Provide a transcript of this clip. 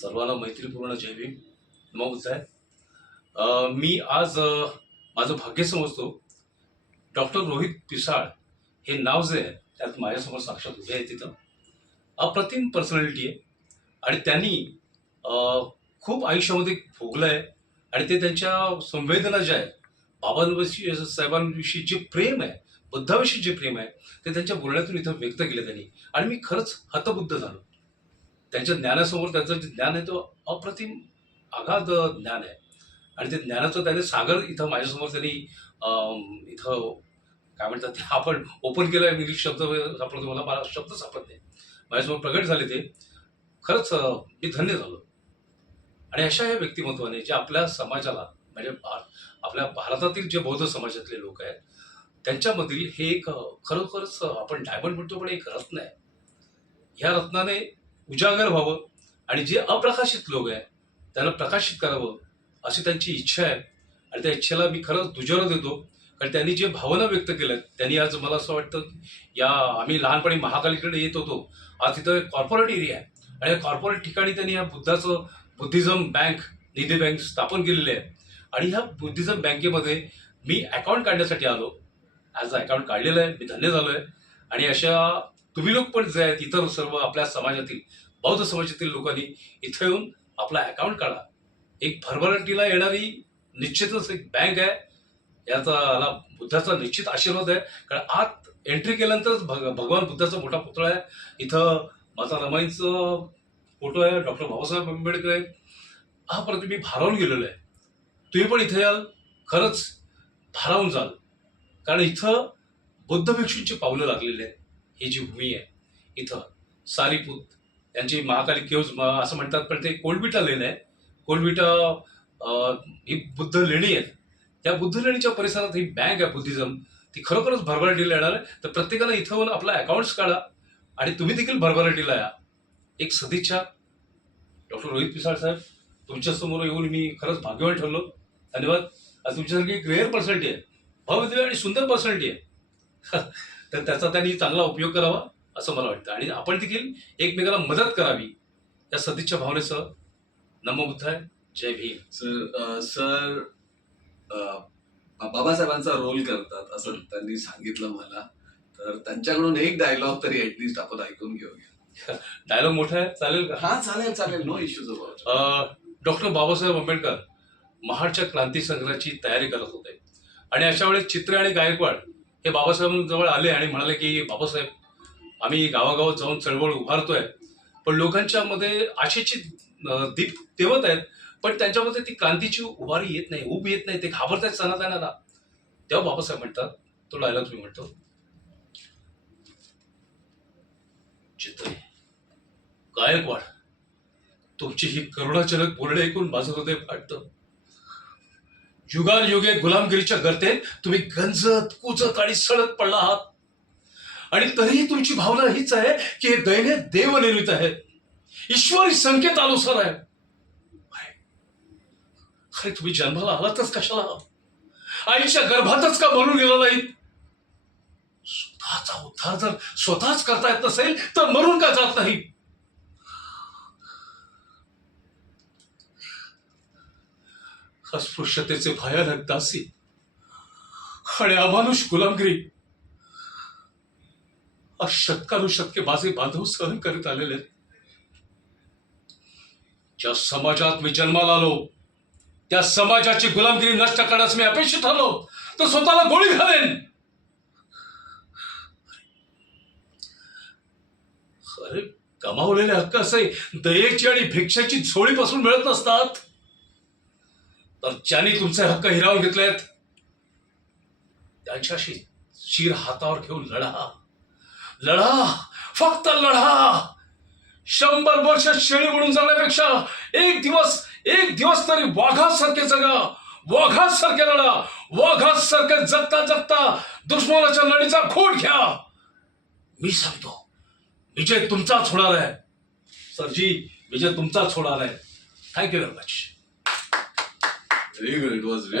सर्वांना मैत्रीपूर्ण जय भीम. नमो आहे. मी आज माझं भाग्य समजतो. डॉक्टर रोहित पिसाळ हे नाव जे आहे त्यात माझ्यासमोर साक्षात उभे आहे. तिथं अप्रतिम पर्सनॅलिटी आहे आणि त्यांनी खूप आयुष्यामध्ये भोगलं आहे आणि ते त्यांच्या संवेदना ज्या आहेत बाबांविषयी साहेबांविषयी जे प्रेम आहे, बुद्धाविषयी जे प्रेम आहे ते त्यांच्या बोलण्यातून इथं व्यक्त केलं त्यांनी आणि मी खरंच हतबुद्ध झालो. त्यांच्या ज्ञानासमोर त्यांचं जे ज्ञान आहे तो अप्रतिम अगाध ज्ञान आहे आणि ते ज्ञानाचं त्याने सागर इथं माझ्यासमोर त्यांनी इथं काय म्हणतात ते आपण ओपन केलं. इंग्लिश शब्द सापडतो मला शब्द सापडत नाही. माझ्यासमोर प्रगट झाले ते. खरंच मी धन्य झालो. आणि अशा या व्यक्तिमत्वाने जे आपल्या समाजाला म्हणजे आपल्या भारतातील जे बौद्ध समाजातले लोक आहेत त्यांच्यामधील हे एक खरोखरच आपण डायमंड म्हणतो पण एक रत्न आहे. ह्या रत्नाने उजागर व्हावं आणि जे अप्रकाशित लोक आहेत त्यांना प्रकाशित करावं अशी त्यांची इच्छा आहे आणि त्या इच्छेला मी खरंच दुजोरा देतो. कारण त्यांनी जे भावना व्यक्त केल्यात त्यांनी आज मला असं वाटतं या आम्ही लहानपणी महाकालीकडे येत होतो. आज तिथं कॉर्पोरेट एरिया आहे आणि या कॉर्पोरेट ठिकाणी त्यांनी या बुद्धिझम बँक निधी बँक स्थापन केलेली आहे आणि ह्या बुद्धिझम बँकेमध्ये मी अकाउंट काढण्यासाठी आलो. ॲज अकाउंट काढलेलं आहे. मी धन्य झालो आहे. आणि अशा तुम्ही लोक पण जे आहेत इतर सर्व आपल्या समाजातील बौद्ध समाजातील लोकांनी इथं येऊन आपला अकाउंट काढा. एक भरभराटीला येणारी निश्चितच एक बँक आहे. याचा बुद्धाचा निश्चित आशीर्वाद आहे. कारण आत एंट्री केल्यानंतरच भगवान बुद्धाचा मोठा पुतळा आहे. इथं माता रमाईंचं फोटो आहे. डॉक्टर बाबासाहेब आंबेडकर आहे. हा परत मी भारावून गेलेलो आहे. तुम्ही पण इथे याल खरंच भारावून जाल. कारण इथं बुद्ध भिक्षूंची पावलं लागलेली आहेत. ही जी भूमी आहे इथं सारीपूत यांची महाकाली केव्ज असं म्हणतात पण ते कोलबिटा लेण आहे. कोलबिटा ही बुद्ध लेणी आहेत. त्या बुद्ध लेणीच्या परिसरात ही बँक आहे बुद्धिझम ती खरोखरच भरभराटीला येणार आहे. तर प्रत्येकानं इथं येऊन आपला अकाउंट्स काढा आणि तुम्ही देखील भरभराटीला या. एक सदिच्छा. डॉक्टर रोहित पिसाळ साहेब तुमच्यासमोर येऊन मी खरंच भाग्यवान ठरलो. धन्यवाद. आज तुमच्यासारखी एक रेअर पर्सनॅलिटी आहे. भव्य आणि सुंदर पर्सनॅलिटी आहे. तर त्याचा त्यांनी चांगला उपयोग करावा असं मला वाटतं आणि आपण देखील एकमेकाला मदत करावी या सदिच्छा भावनेसह. नमो बुद्धाय. जय भीम. सर बाबासाहेबांचा रोल करतात असं त्यांनी सांगितलं मला. तर त्यांच्याकडून एक डायलॉग तरी ऍटलिस्ट आपण ऐकून घेऊया. डायलॉग मोठा आहे चालेल का? हा चालेल चालेल. No issues about. Doctor Babasaheb Ambedkar महाडच्या क्रांती संग्रहाची तयारी करत होते आणि अशा वेळेस चित्रे आणि गायकवाड हे बाबासाहेबांजवळ आले आणि म्हणाले की बाबासाहेब आम्ही गावागावात जाऊन चळवळ उभारतोय पण लोकांच्या मध्ये आशेची दीप तेवत आहेत पण त्यांच्यामध्ये ती क्रांतीची उभारी येत नाही, ऊब येत नाही. ते घाबरत आहेत सनातनाला. तेव्हा बाबासाहेब म्हणतात तो डायलॉग मी म्हणतो. चित्रे गायकवाड तुमची ही करुणाजनक बोलणे ऐकून माझं हृदय फाटतं. युगानयुगे गुलामगिरीच्या गर्तेत तुम्ही गंजत कुजत आणि सडत पडला आहात आणि तरीही तुमची भावना हीच आहे की हे दैने देवनिर्मित आहे, ईश्वरी संकेतानुसार आहे. अरे तुम्ही जन्माला आलातच कशाला? आईच्या गर्भातच का मरून गेला नाही? स्वतःचा उद्धार जर स्वतःच करता येत नसेल तर मरून का जात नाही? अस्पृश्यतेचे भयानक दासी आणि अमानुष गुलामगिरी शतकानुशतके माझे बांधव सहन करीत आलेले. ज्या समाजात मी जन्माला आलो त्या समाजाची गुलामगिरी नष्ट करण्यास मी अपेक्षित ठरलो तर स्वतःला गोळी घालेन. अरे कमावलेले हक्क असे दयेची आणि भिक्षेची झोळीपासून मिळत नसतात. तर ज्यांनी तुमचे हक्क हिरावून घेतलेत त्यांच्याशी शिर हातावर घेऊन लढा. लढा, फक्त लढा. 100 वर्ष शेळी म्हणून जगण्यापेक्षा एक दिवस तरी वाघासारखे जगा, वाघासारखे लढा, वाघासारखे जगता जगता दुश्मनाच्या लढीचा खोट घ्या. मी सांगतो विजय तुमचाच होणार आहे. सरजी विजय तुमचाच होणार आहे. Thank you very much. Very good. It was